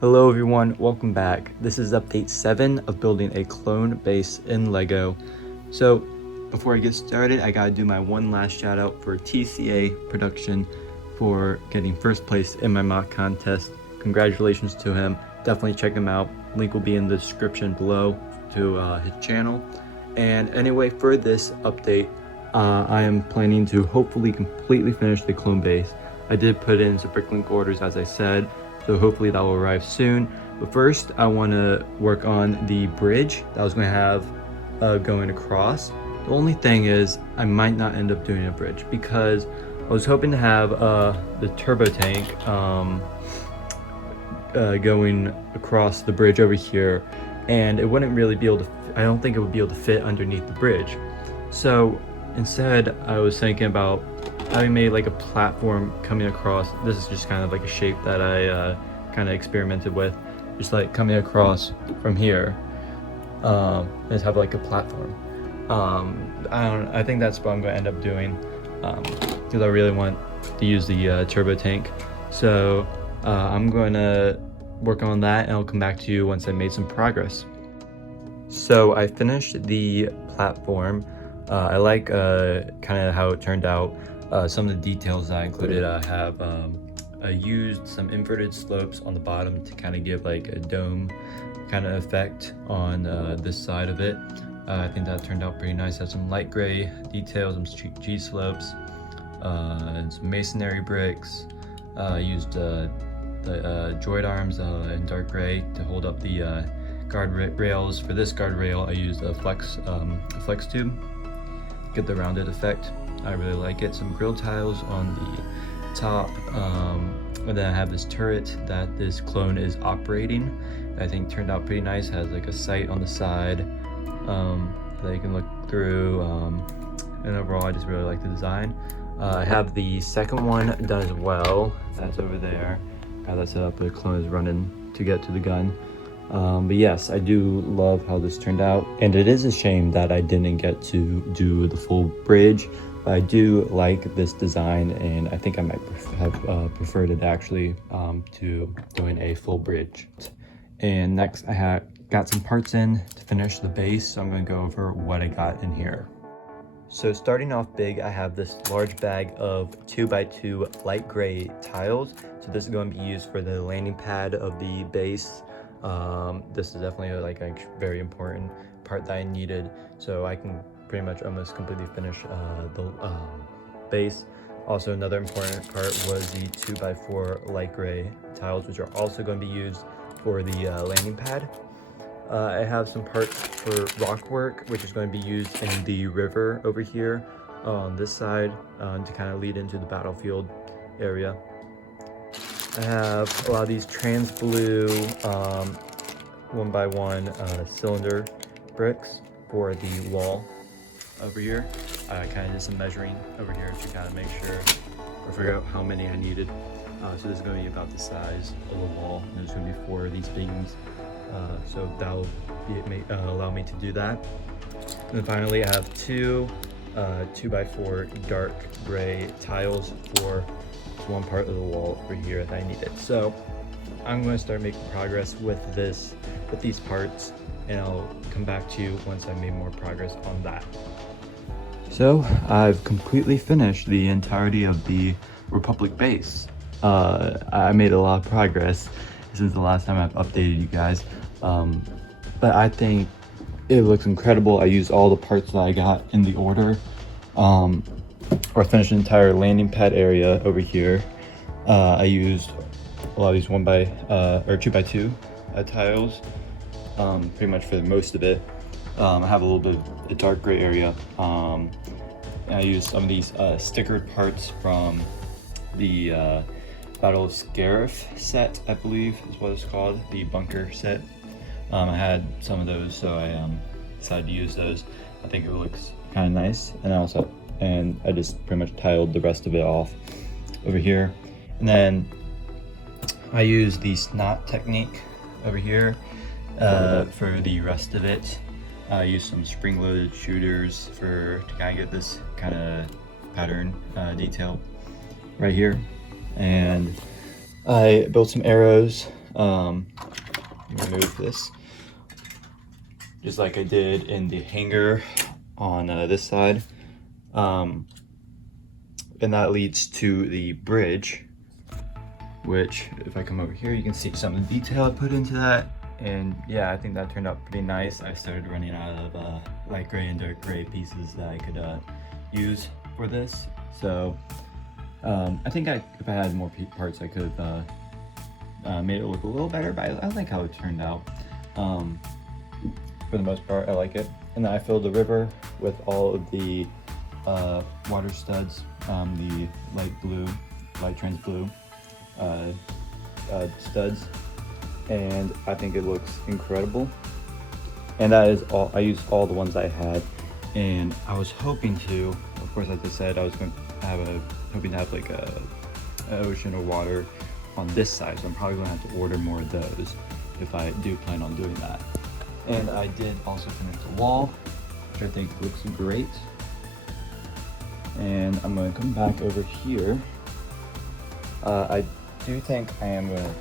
Hello everyone, welcome back. This is update 7 of building a clone base in LEGO. So before I get started, I gotta do my one last shout out for TCA Production for getting first place in my mock contest. Congratulations to him. Definitely check him out. Link will be in the description below to his channel. And anyway, for this update, I am planning to hopefully completely finish the clone base. I did put in some bricklink orders as I said, so hopefully that will arrive soon. But first, I want to work on the bridge that I was going to have going across. The only thing is, I might not end up doing a bridge because I was hoping to have the turbo tank going across the bridge over here, and it wouldn't really be able to, I don't think it would be able to fit underneath the bridge. So instead, I was thinking about having made like a platform coming across. This is just kind of like a shape that I kind of experimented with, just like coming across from here, and just have like a platform. I think that's what I'm going to end up doing because I really want to use the turbo tank. So I'm going to work on that and I'll come back to you once I made some progress. So I finished the platform. I like kind of how it turned out. Some of the details I included, I used some inverted slopes on the bottom to kind of give like a dome kind of effect on this side of it. I think that turned out pretty nice. Had some light gray details, some G-slopes, and some masonry bricks. I used the droid arms in dark gray to hold up the guard rails. For this guard rail, I used a flex tube to get the rounded effect. I really like it. Some grill tiles on the top, and then I have this turret that this clone is operating. I think turned out pretty nice. Has like a sight on the side that you can look through, and overall I just really like the design. I have the second one done as well. That's over there. Got that set up. The clone is running to get to the gun. But yes, I do love how this turned out, and it is a shame that I didn't get to do the full bridge, but I do like this design, and I think I might have preferred it actually to doing a full bridge. And next I got some parts in to finish the base, so I'm going to go over what I got in here. So starting off big, I have this large bag of 2x2 light gray tiles. So this is going to be used for the landing pad of the base. This is definitely like a very important part that I needed, so I can pretty much almost completely finish the base. Also, another important part was the 2x4 light gray tiles, which are also going to be used for the landing pad. I have some parts for rock work, which is going to be used in the river over here on this side to kind of lead into the battlefield area. I have a lot of these trans blue 1x1 cylinder bricks for the wall over here. I kind of did some measuring over here to kind of make sure or figure out how many I needed. So this is going to be about the size of the wall, and there's going to be 4 of these beams. So that'll allow me to do that. And then finally, I have 2 2x4 dark gray tiles for one part of the wall over here that I needed. So I'm going to start making progress with these parts, and I'll come back to you once I made more progress on that. So I've completely finished the entirety of the Republic base. I made a lot of progress since the last time I've updated you guys, but I think it looks incredible. I used all the parts that I got in the order, or finished the entire landing pad area over here. I used a lot of these 2x2 tiles, pretty much for most of it. I have a little bit of a dark gray area. And I used some of these stickered parts from the Battle of Scarif set, I believe is what it's called, the bunker set. I had some of those, so I decided to use those. I think it looks kind of nice, and I just pretty much tiled the rest of it off over here. And then I use the snot technique over here for the rest of it. I used some spring-loaded shooters to kind of get this kind of pattern detail right here. And I built some arrows Remove this, just like I did in the hanger on this side. And that leads to the bridge, which if I come over here, you can see some of the detail I put into that. And yeah, I think that turned out pretty nice. I started running out of light gray and dark gray pieces that I could use for this. So I think if I had more parts, I could have made it look a little better, but I like how it turned out. For the most part, I like it. And then I filled the river with all of the water studs, the light trans blue studs, and I think it looks incredible. And that is all. I used all the ones I had, and I was hoping to, of course, as I said, I was going to have hoping to have like an ocean or water on this side, so I'm probably going to have to order more of those if I do plan on doing that. And I did also finish the wall, which I think looks great. And I'm going to come back over here. I do think I am going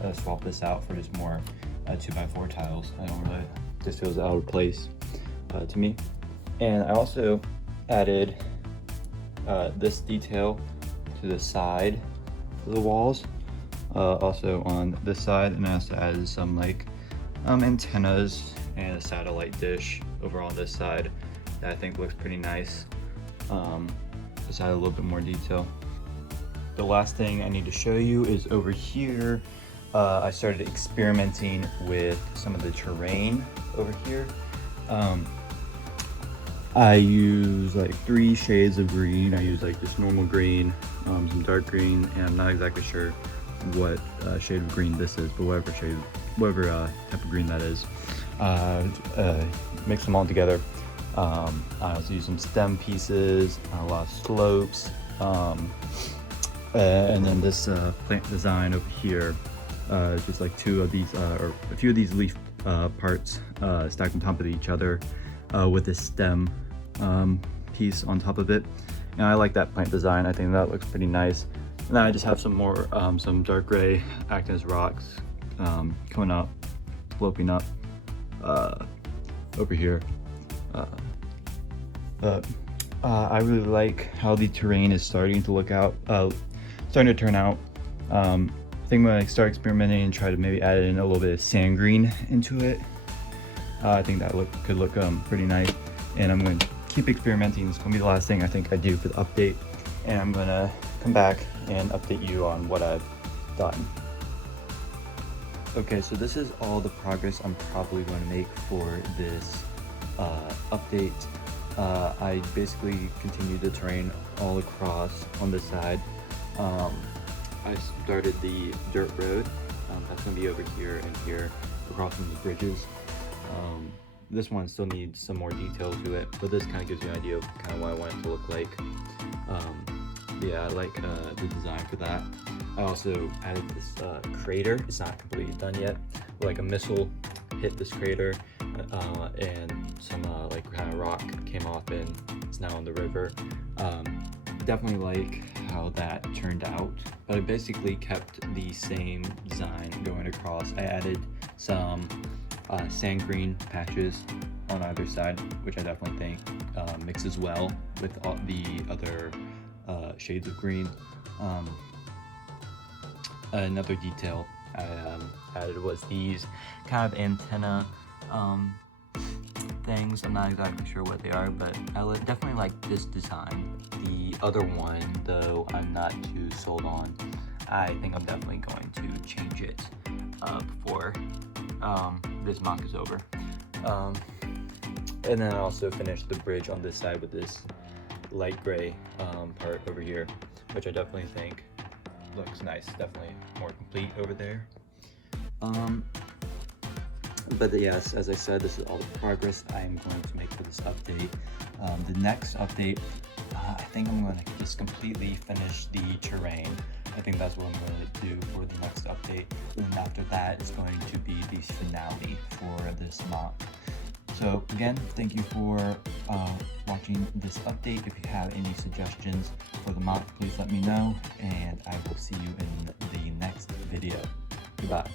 to swap this out for just more 2x4 tiles. I don't really, this feels out of place to me. And I also added this detail to the side of the walls, also on this side, and I also added some like antennas and a satellite dish over on this side that I think looks pretty nice. Just add a little bit more detail. The last thing I need to show you is over here. I started experimenting with some of the terrain over here. I use like 3 shades of green. I use like just normal green, some dark green, and I'm not exactly sure what shade of green this is, but whatever type of green that is. Mix them all together. I also use some stem pieces, a lot of slopes, and then this plant design over here, just like 2 of these, or a few of these leaf parts stacked on top of each other with this stem piece on top of it. And I like that plant design. I think that looks pretty nice. And then I just have some more, some dark gray acting as rocks coming up, sloping up over here. I really like how the terrain is starting to turn out. I think when I start experimenting and try to maybe add in a little bit of sand green into it, I think that could look pretty nice. And I'm going to keep experimenting. It's going to be the last thing I think I do for the update. And I'm going to come back and update you on what I've done. Okay, so this is all the progress I'm probably going to make for this update. I basically continued the terrain all across on this side. I started the dirt road. That's going to be over here and here across from the bridges. This one still needs some more detail to it, but this kind of gives you an idea of kind of what I want it to look like. Yeah, I like the design for that. I also added this crater. It's not completely done yet. Like a missile hit this crater, and some like kind of rock came off and it's now in the river. Definitely like how that turned out, but I basically kept the same design going across. I added some sand green patches on either side, which I definitely think mixes well with all the other shades of green. Another detail I added was these kind of antenna things. I'm not exactly sure what they are, but I definitely like this design. The other one, though, I'm not too sold on. I think I'm definitely going to change it before this mock is over. And then I also finished the bridge on this side with this light gray part over here, which I definitely think looks nice. Definitely more complete over there. But yes, as I said, this is all the progress I am going to make for this update. The next update, I think I'm going to just completely finish the terrain. I think that's what I'm going to do for the next update. And then after that, it's going to be the finale for this mock. So again, thank you for watching this update. If you have any suggestions for the mock, please let me know, and I will see you in the next video. Goodbye.